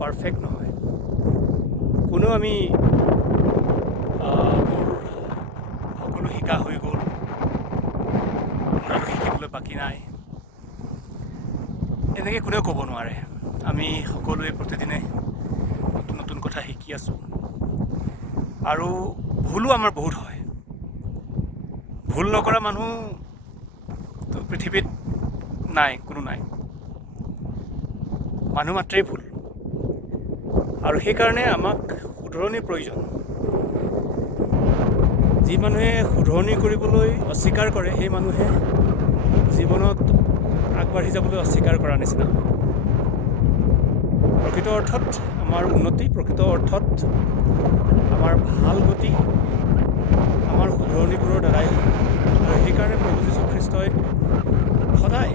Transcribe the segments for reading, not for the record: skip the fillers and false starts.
Perfect নহয়। কোনো আমি মোৰ সকলো শিকা হৈ গ'ল, মোৰ আৰু শিকিবলৈ বাকী নাই, এনেকৈ কোনেও ক'ব নোৱাৰে। আমি সকলোৱে প্ৰতিদিনে নতুন নতুন কথা শিকি আছোঁ আৰু ভুলো আমাৰ বহুত হয়। ভুল নকৰা মানুহতো পৃথিৱীত নাই, কোনো নাই। মানুহ মাত্ৰেই ভুল, আৰু সেইকাৰণে আমাক শুধৰণিৰ প্ৰয়োজন। যি মানুহে শুধৰণি কৰিবলৈ অস্বীকাৰ কৰে, সেই মানুহে জীৱনত আগবাঢ়ি যাবলৈ অস্বীকাৰ কৰাৰ নিচিনা হয়। প্ৰকৃত অৰ্থত আমাৰ উন্নতি, প্ৰকৃত অৰ্থত আমাৰ ভাল গতি আমাৰ শুধৰণিবোৰৰ দ্বাৰাই হয়। আৰু সেইকাৰণে প্ৰভু যীশুখ্ৰীষ্টই সদায়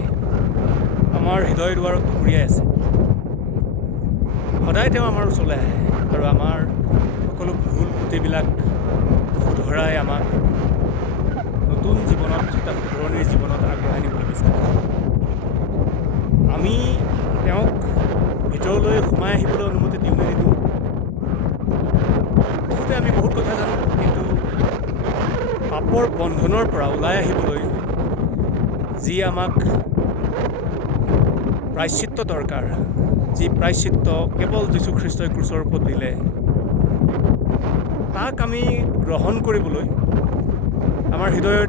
আমাৰ হৃদয় দুৱাৰত টুকুৰিয়াই আছে। সদায় তেওঁ আমাৰ ওচৰলৈ আহে আৰু আমাৰ সকলো ভুল ত্ৰুটিবিলাক শুধৰাই আমাক নতুন জীৱনত, এটা শুধৰণিৰ জীৱনত আগবঢ়াই নিবলৈ বিচাৰে। আমি তেওঁক ভিতৰলৈ সোমাই আহিবলৈ অনুমতি দিওঁ নে নিদিওঁ? বহুতে আমি বহুত কথা জানো, কিন্তু পাপৰ বন্ধনৰ পৰা ওলাই আহিবলৈ যি আমাক প্ৰায়শ্চিত্ত দৰকাৰ, যি প্ৰায়শ্চিত্ত কেৱল যীশুখ্ৰীষ্টই ক্ৰুচৰ ওপৰত দিলে, তাক আমি গ্ৰহণ কৰিবলৈ আমাৰ হৃদয়ৰ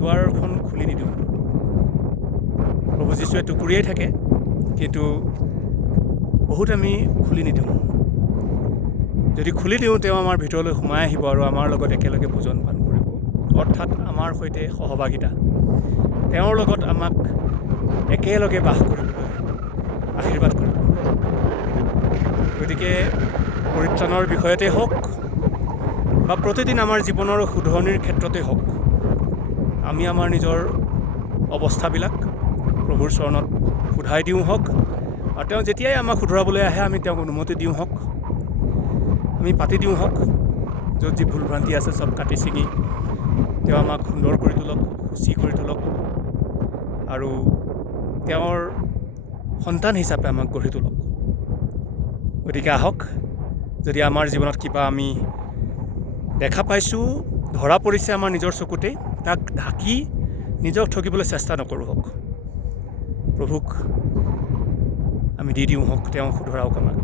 দুৱাৰখন খুলি নিদিওঁ। প্ৰভু যীশুৱে টুকুৰিয়াই থাকে, কিন্তু বহুত আমি খুলি নিদিওঁ। যদি খুলি দিওঁ, তেওঁ আমাৰ ভিতৰলৈ সোমাই আহিব আৰু আমাৰ লগত একেলগে ভোজন পান কৰিব, অৰ্থাৎ আমাৰ সৈতে সহভাগিতা, তেওঁৰ লগত আমাক একেলগে বাস কৰিবলৈ আশীৰ্বাদ কৰিব। গতিকে পৰিত্ৰাণৰ বিষয়তে হওক বা প্ৰতিদিন আমাৰ জীৱনৰ শুধৰণিৰ ক্ষেত্ৰতে হওক, আমি আমাৰ নিজৰ অৱস্থাবিলাক প্ৰভুৰ চৰণত শুধাই দিওঁ হওক, আৰু তেওঁ যেতিয়াই আমাক শুধৰাবলৈ আহে আমি তেওঁক অনুমতি দিওঁ হওক, আমি পাতি দিওঁ হওক, য'ত যি ভুল ভ্ৰান্তি আছে চব কাটি ছিঙি তেওঁ আমাক সুন্দৰ কৰি তোলক, সুচী কৰি তোলক, আৰু তেওঁৰ সন্তান হিচাপে আমাক গঢ়ি তোলক। গতিকে আহক, যদি আমাৰ জীৱনত কিবা আমি দেখা পাইছোঁ, ধৰা পৰিছে আমাৰ নিজৰ চকুতেই, তাক ঢাকি নিজক ঠকিবলৈ চেষ্টা নকৰোঁ হওক। প্ৰভুক আমি দি দিওঁ হওক, তেওঁ শুধৰাওক আমাক।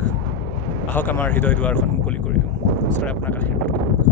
আহক আমাৰ হৃদয় দুৱাৰখন মুকলি কৰি দিওঁ। ঈশ্বৰে আপোনাক আশীৰ্বাদ কৰক।